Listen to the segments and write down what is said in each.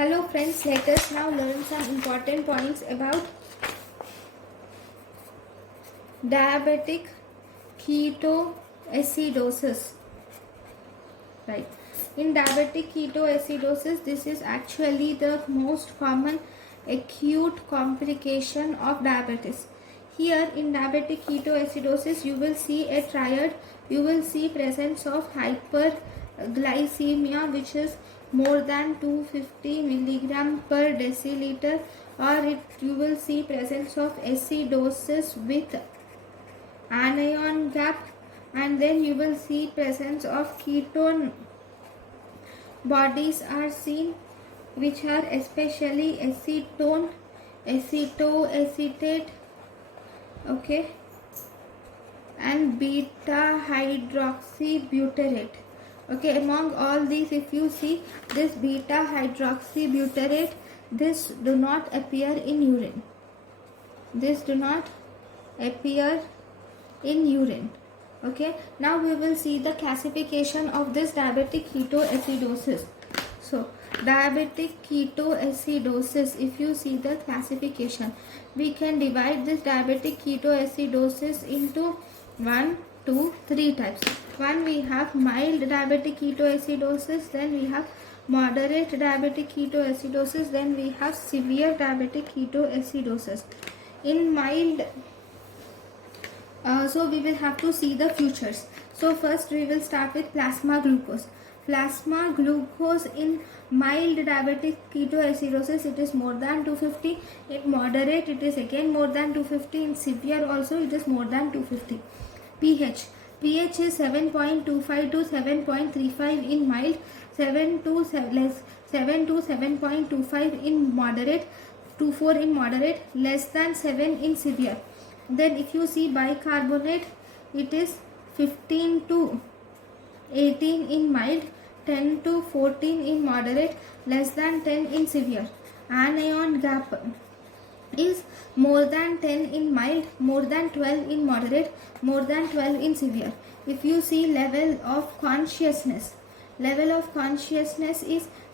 Hello friends, let us now learn some important points about diabetic ketoacidosis. Right. In diabetic ketoacidosis, this is actually the most common acute complication of diabetes. Here in diabetic ketoacidosis, you will see a triad. You will see presence of hyperglycemia, which is more than 250 milligram per deciliter, or you will see presence of acidosis with anion gap, and then you will see presence of ketone bodies are seen, which are especially acetone, acetoacetate, okay, and beta hydroxybutyrate. Okay, among all these, if you see this beta hydroxybutyrate, this do not appear in urine. This do not appear in urine. Okay, now we will see the classification of this diabetic ketoacidosis. So diabetic ketoacidosis, if you see the classification, we can divide this diabetic ketoacidosis into 1, 2, 3 types. One, we have mild diabetic ketoacidosis, then we have moderate diabetic ketoacidosis, then we have severe diabetic ketoacidosis. In mild, so we will have to see the features. So first we will start with plasma glucose. Plasma glucose in mild diabetic ketoacidosis, it is more than 250. In moderate, it is again more than 250. In severe also, it is more than 250. pH is 7.25 to 7.35 in mild, 7 to 7.25 in moderate, 2.4 in moderate, less than 7 in severe. Then if you see bicarbonate, it is 15 to 18 in mild, 10 to 14 in moderate, less than 10 in severe. Anion gap is more than 10 in mild, more than 12 in moderate, more than 12 in severe. If you see level of consciousness is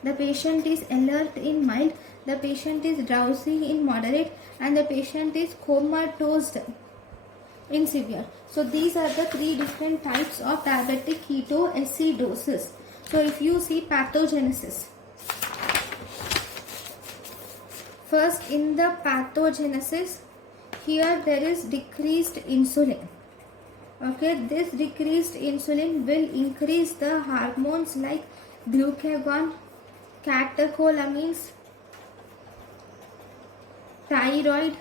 the patient is alert in mild, the patient is drowsy in moderate, and the patient is comatose in severe. So these are the three different types of diabetic ketoacidosis. So if you see pathogenesis, first in the pathogenesis, here there is decreased insulin. Okay, this decreased insulin will increase the hormones like glucagon, catecholamines, thyroid,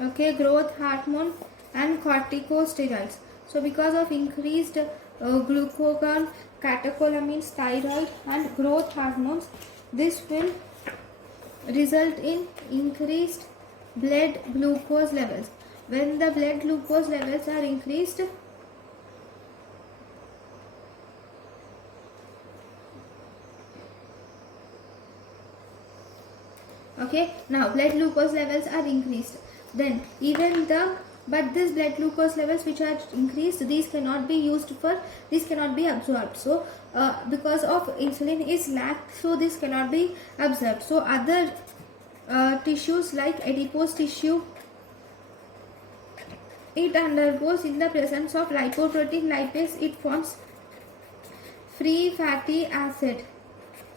okay, growth hormone, and corticosteroids. So because of increased glucagon, catecholamines, thyroid and growth hormones, this will result in increased blood glucose levels. When the blood glucose levels are increased, okay, now blood glucose levels are increased, then but these blood glucose levels which are increased, these cannot be absorbed. So because of insulin is lacked, so this cannot be absorbed. So other tissues like adipose tissue, it undergoes, in the presence of lipoprotein lipase, it forms free fatty acid.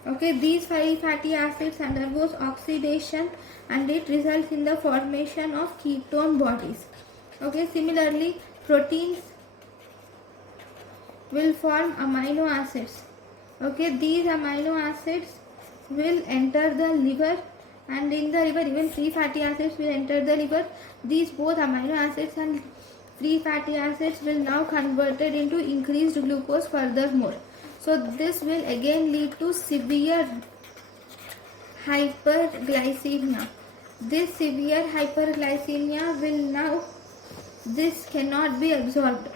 Okay, these free fatty acids undergoes oxidation and it results in the formation of ketone bodies. Okay, similarly proteins will form amino acids. Okay, these amino acids will enter the liver, and in the liver even free fatty acids will enter the liver. These both amino acids and free fatty acids will now converted into increased glucose furthermore. So this will again lead to severe hyperglycemia. This severe hyperglycemia will now, this cannot be absorbed.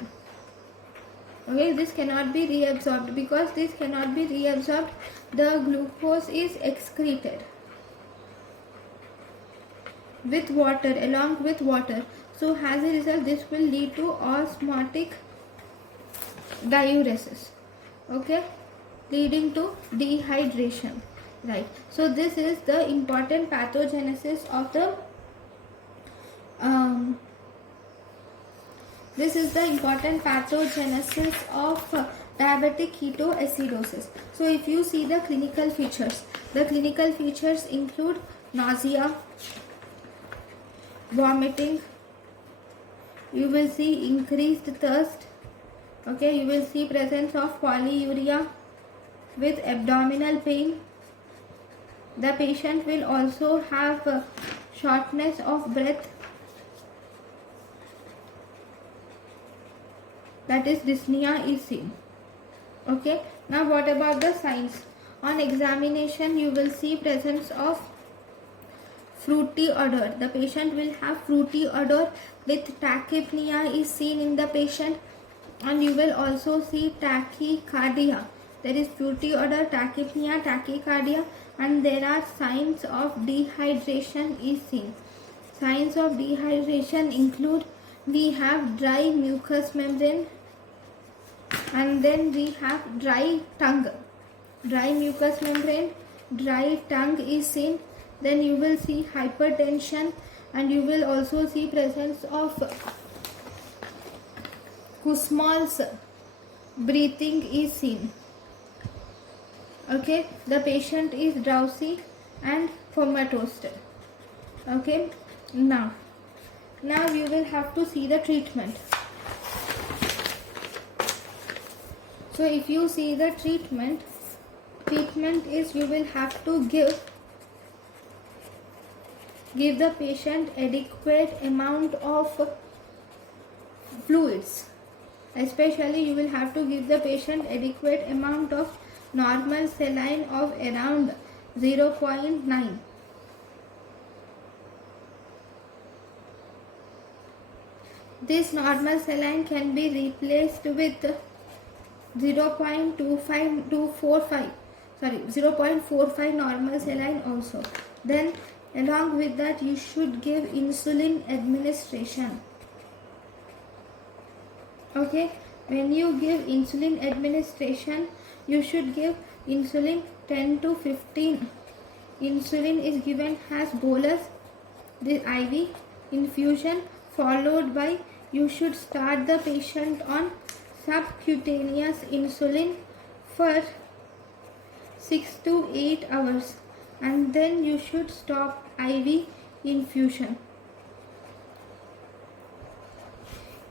Okay, this cannot be reabsorbed. Because this cannot be reabsorbed, the glucose is excreted with water, along with water. So as a result, this will lead to osmotic diuresis. Okay, leading to dehydration. right? So this is the important pathogenesis of the diabetic ketoacidosis. So if you see the clinical features include nausea, vomiting, you will see increased thirst, okay, you will see presence of polyuria with abdominal pain. The patient will also have shortness of breath, that is dyspnea is seen. Okay, now what about the signs? On examination you will see presence of fruity odor. The patient will have fruity odor with tachypnea is seen in the patient, and you will also see tachycardia. There is fruity odor, tachypnea, tachycardia, and there are signs of dehydration is seen. Signs of dehydration include, we have dry mucous membrane, and then we have dry tongue. Dry mucous membrane, dry tongue is seen. Then you will see hypertension, and you will also see presence of Kussmaul's breathing is seen. Okay, the patient is drowsy and comatose. Okay, now you will have to see the treatment. So if you see the treatment is, you will have to give the patient adequate amount of fluids. Especially you will have to give the patient adequate amount of normal saline of around 0.9. This normal saline can be replaced with 0.45 normal saline also. Then along with that you should give insulin administration. Okay, when you give insulin administration, you should give insulin 10 to 15. Insulin is given as bolus, the IV infusion, followed by you should start the patient on subcutaneous insulin for 6 to 8 hours, and then you should stop IV infusion.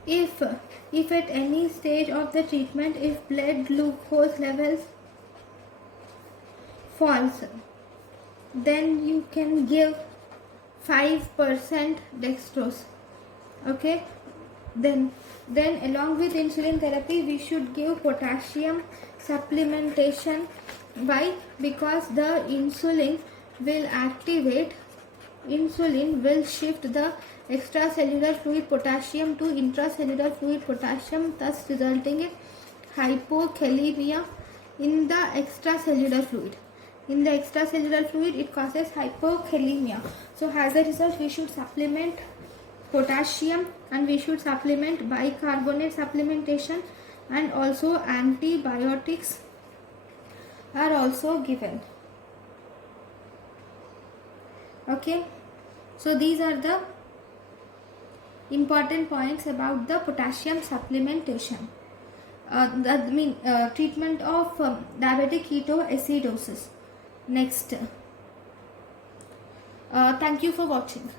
If at any stage of the treatment, if blood glucose levels falls, then you can give 5% dextrose. Okay, then along with insulin therapy we should give potassium supplementation. Why? Because the insulin will shift the extracellular fluid potassium to intracellular fluid potassium, thus resulting in hypokalemia in the extracellular fluid. In the extracellular fluid it causes hypokalemia. So as a result we should supplement potassium, and we should supplement bicarbonate supplementation, and also antibiotics are also given. Okay, so these are the important points about the potassium supplementation. Treatment of diabetic ketoacidosis. Next, thank you for watching.